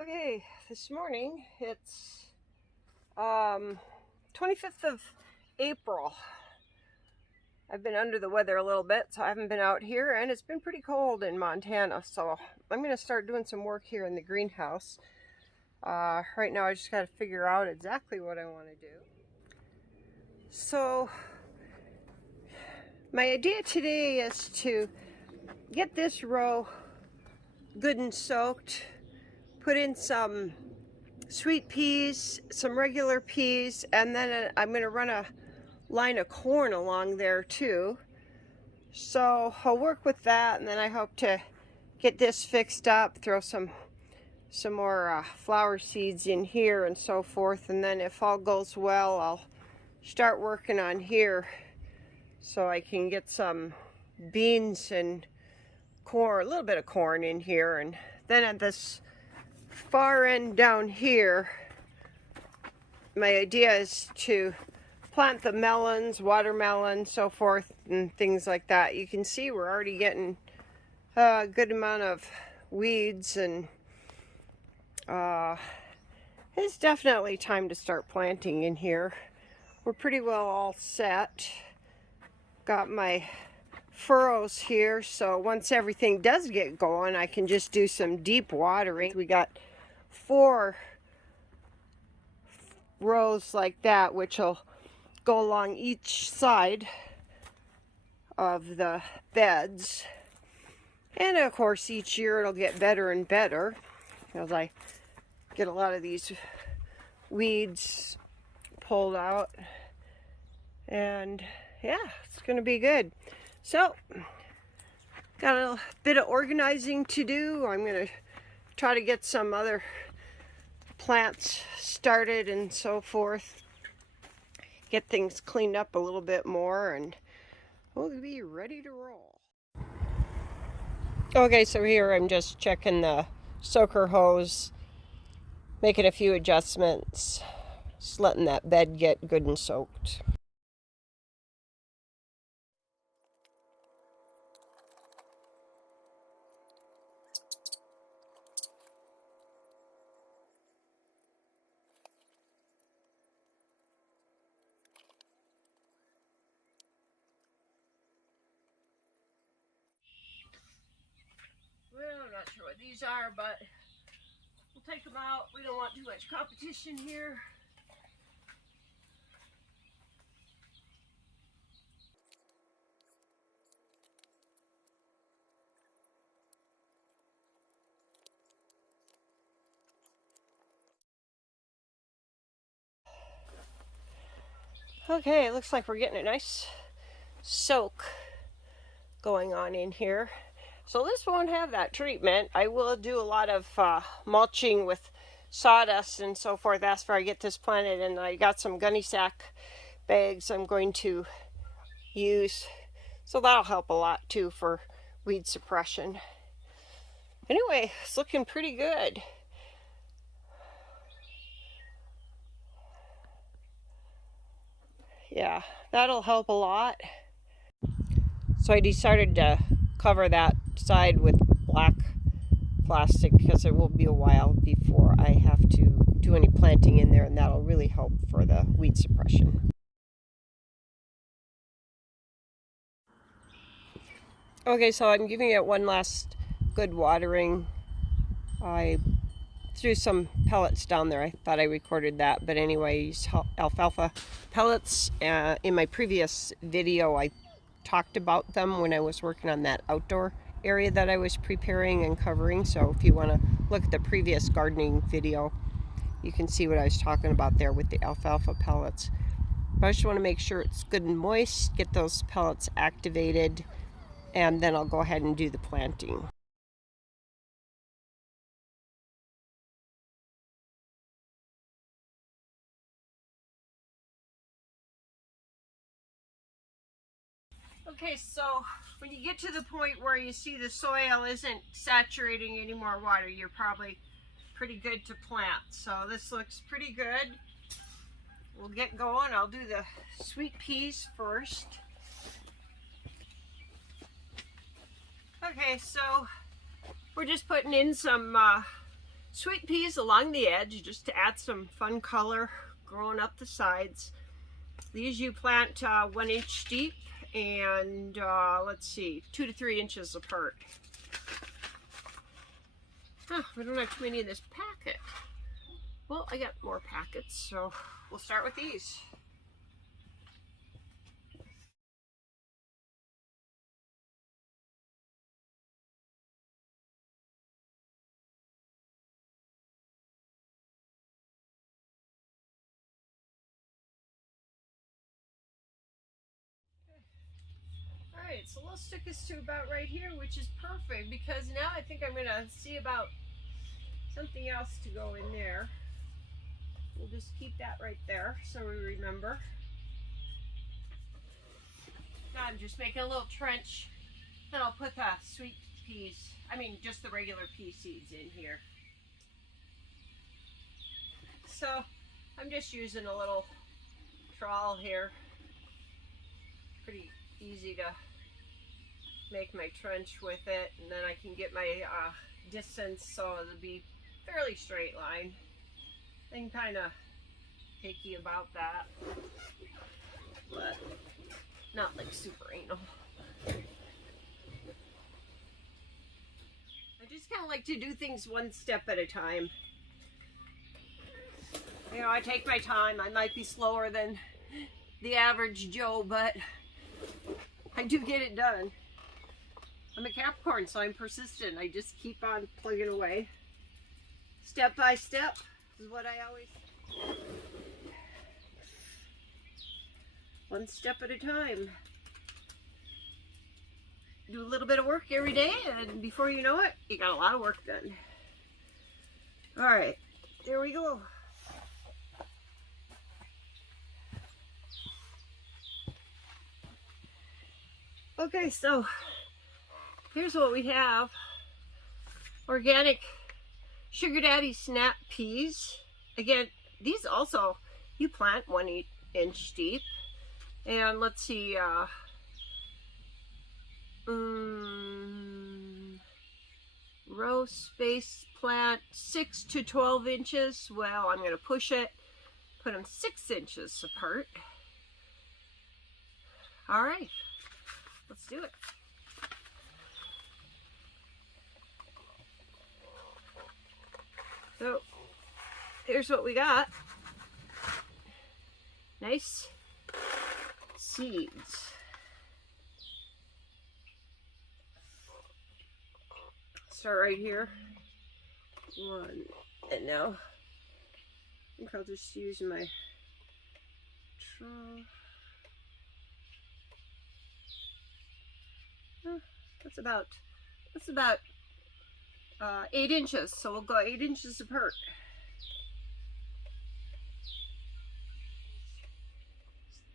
Okay, this morning it's 25th of April. I've been under the weather a little bit, so I haven't been out here, and it's been pretty cold in Montana, so I'm going to start doing some work here in the greenhouse. Right now I just got to figure out exactly what I want to do. So my idea today is to get this row good and soaked, put in some sweet peas, some regular peas, and then I'm going to run a line of corn along there too. So I'll work with that, and then I hope to get this fixed up, throw some more flower seeds in here and so forth, and then if all goes well I'll start working on here so I can get some beans and corn, a little bit of corn in here, and then at this far end down here my idea is to plant the melons, watermelon, so forth, and things like that. You can see we're already getting a good amount of weeds, and it's definitely time to start planting in here. We're pretty well all set. Got my furrows here, so once everything does get going I can just do some deep watering. We got 4 rows like that, which will go along each side of the beds, and of course each year it'll get better and better as I get a lot of these weeds pulled out, and yeah, it's gonna be good. So got a bit of organizing to do. I'm gonna try to get some other plants started and so forth, get things cleaned up a little bit more, and we'll be ready to roll. Okay, so here I'm just checking the soaker hose, making a few adjustments, just letting that bed get good and soaked. Well, I'm not sure what these are, but we'll take them out. We don't want too much competition here. Okay, it looks like we're getting a nice soak going on in here. So this won't have that treatment. I will do a lot of mulching with sawdust and so forth after I get this planted, and I got some gunny sack bags I'm going to use, so that'll help a lot too for weed suppression. Anyway, it's looking pretty good. Yeah, that'll help a lot. So I decided to cover that side with black plastic because it will be a while before I have to do any planting in there, and that'll really help for the weed suppression. Okay, so I'm giving it one last good watering. I threw some pellets down there. I thought I recorded that, but anyway, I used alfalfa pellets. In my previous video I talked about them when I was working on that outdoor area that I was preparing and covering, so if you want to look at the previous gardening video you can see what I was talking about there with the alfalfa pellets. But I just want to make sure it's good and moist, get those pellets activated, and then I'll go ahead and do the planting. Okay, so when you get to the point where you see the soil isn't saturating any more water, you're probably pretty good to plant. So this looks pretty good. We'll get going. I'll do the sweet peas first. Okay, so we're just putting in some sweet peas along the edge just to add some fun color growing up the sides. These you plant 1 inch deep and let's see, 2 to 3 inches apart. We don't have too many in this packet. Well, I got more packets, so we'll start with these. Alright, so let's stick this to about right here, which is perfect because now I think I'm going to see about something else to go in there. We'll just keep that right there so we remember. Now I'm just making a little trench, then I'll put the sweet peas, just the regular pea seeds in here. So I'm just using a little trowel here. Pretty easy to make my trench with it, and then I can get my distance so it'll be fairly straight line. And kind of picky about that, but not like super anal. I just kind of like to do things one step at a time. You know, I take my time. I might be slower than the average Joe, but I do get it done. I'm a Capricorn, so I'm persistent. I just keep on plugging away. Step by step is what I always... One step at a time. Do a little bit of work every day, and before you know it, you got a lot of work done. Alright, there we go. Okay, so here's what we have. Organic Sugar Daddy Snap peas. Again, these also, you plant 1 inch deep. And let's see, row space plant 6 to 12 inches. Well, I'm going to push it, put them 6 inches apart. All right, let's do it. So here's what we got. Nice seeds. Start right here. One, and now I think I'll just use my trowel. That's about 8 inches, so we'll go 8 inches apart.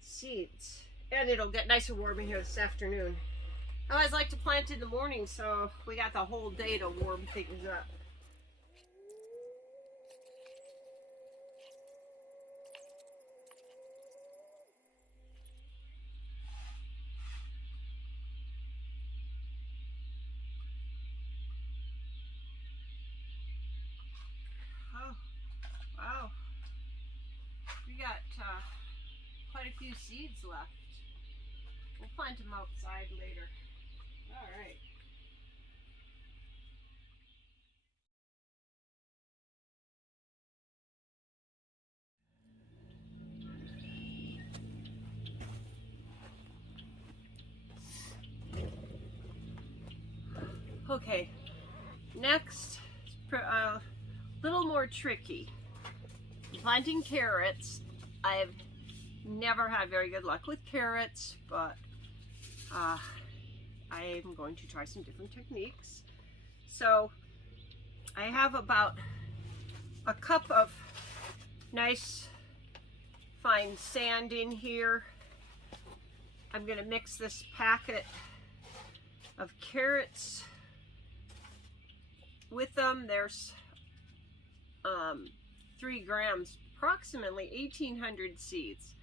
Seeds, and it'll get nice and warm in here this afternoon. I always like to plant in the morning, so we got the whole day to warm things up. Oh, wow. We got quite a few seeds left. We'll plant them outside later. All right. Okay, next, a little more tricky. Planting carrots. I've never had very good luck with carrots, but I'm going to try some different techniques. So I have about a cup of nice fine sand in here. I'm going to mix this packet of carrots with them. There's 3 grams, approximately 1,800 seeds.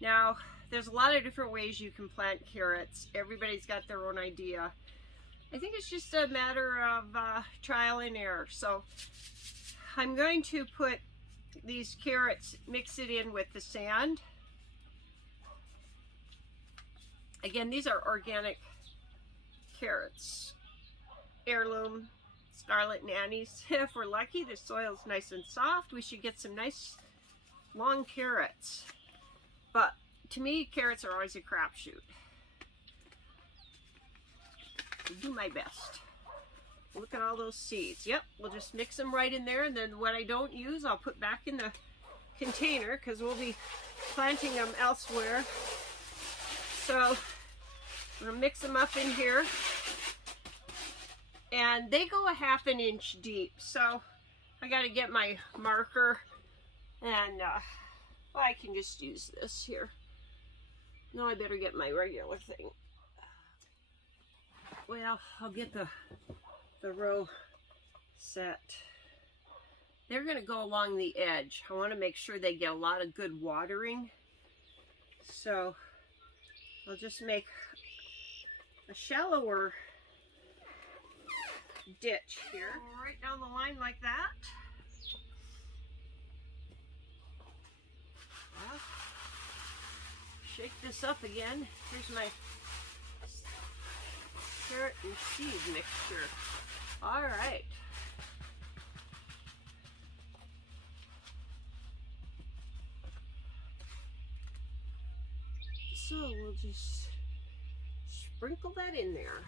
Now, there's a lot of different ways you can plant carrots. Everybody's got their own idea. I think it's just a matter of trial and error. So I'm going to put these carrots, mix it in with the sand. Again, these are organic carrots, heirloom, Scarlet Nannies. If we're lucky, the soil's nice and soft, we should get some nice long carrots. But to me, carrots are always a crapshoot. I'll do my best. Look at all those seeds. Yep, we'll just mix them right in there, and then what I don't use, I'll put back in the container because we'll be planting them elsewhere. So we're gonna mix them up in here. And they go a ½ inch deep, so I got to get my marker, and well, I can just use this here. No, I better get my regular thing. Well, I'll get the row set. They're going to go along the edge. I want to make sure they get a lot of good watering, so I'll just make a shallower ditch here, right down the line like that. Well, shake this up again. Here's my carrot and seed mixture. All right. So we'll just sprinkle that in there.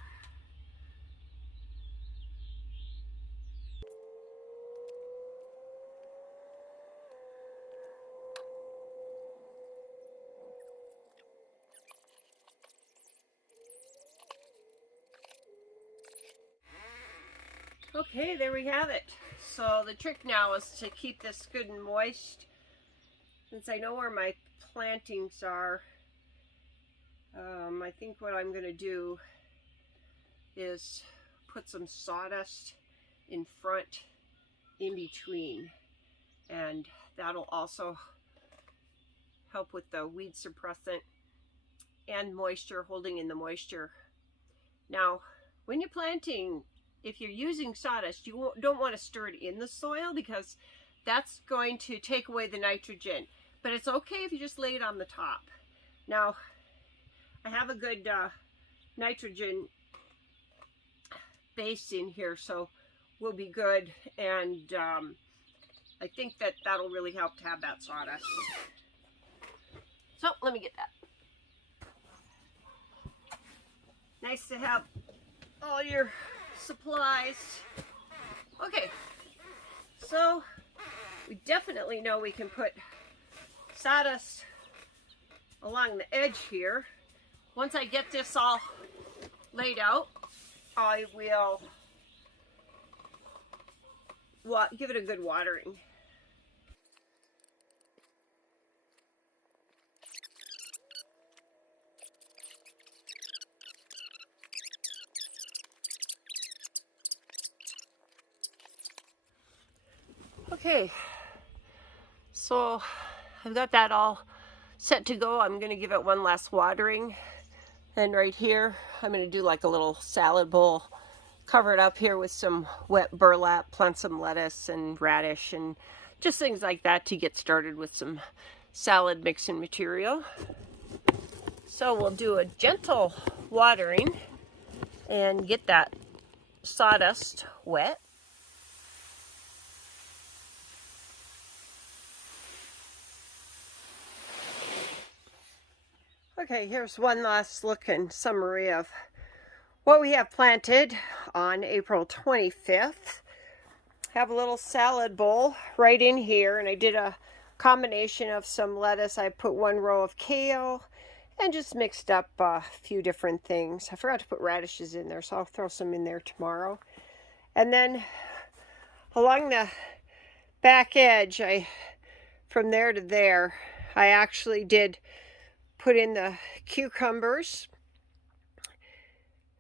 Okay, there we have it. So the trick now is to keep this good and moist. Since I know where my plantings are, I think what I'm going to do is put some sawdust in front, in between, and that'll also help with the weed suppressant and moisture, holding in the moisture. Now, when you're planting, if you're using sawdust, you don't want to stir it in the soil because that's going to take away the nitrogen. But it's okay if you just lay it on the top. Now, I have a good nitrogen base in here, so we'll be good. And I think that that'll really help to have that sawdust. So let me get that. Nice to have all your supplies. Okay, so we definitely know we can put sawdust along the edge here. Once I get this all laid out, I will give it a good watering. Okay, so I've got that all set to go. I'm going to give it one last watering. And right here, I'm going to do like a little salad bowl. Cover it up here with some wet burlap, plant some lettuce and radish and just things like that to get started with some salad mixing material. So we'll do a gentle watering and get that sawdust wet. Okay, here's one last look and summary of what we have planted on April 25th. Have a little salad bowl right in here, and I did a combination of some lettuce. I put one row of kale and just mixed up a few different things. I forgot to put radishes in there, so I'll throw some in there tomorrow. And then along the back edge, from there to there, I actually did put in the cucumbers.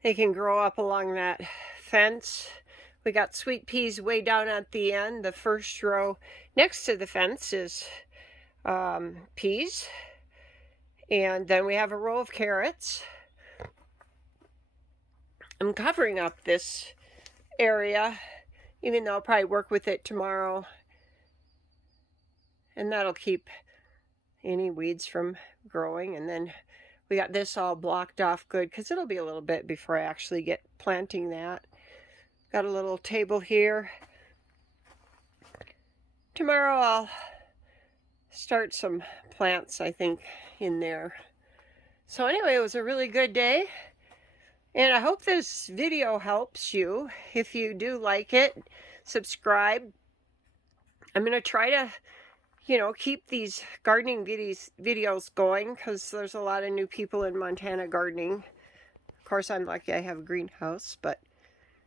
They can grow up along that fence. We got sweet peas way down at the end. The first row next to the fence is peas. And then we have a row of carrots. I'm covering up this area, even though I'll probably work with it tomorrow. And that'll keep any weeds from growing. And then we got this all blocked off good, because it'll be a little bit before I actually get planting that. Got a little table here. Tomorrow I'll start some plants, I think, in there. So anyway, it was a really good day. And I hope this video helps you. If you do like it, subscribe. I'm going to try to, keep these gardening videos going, because there's a lot of new people in Montana gardening. Of course, I'm lucky I have a greenhouse, but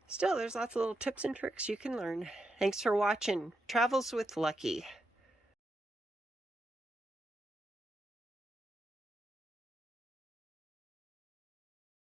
still, there's lots of little tips and tricks you can learn. Thanks for watching. Travels with Lucky.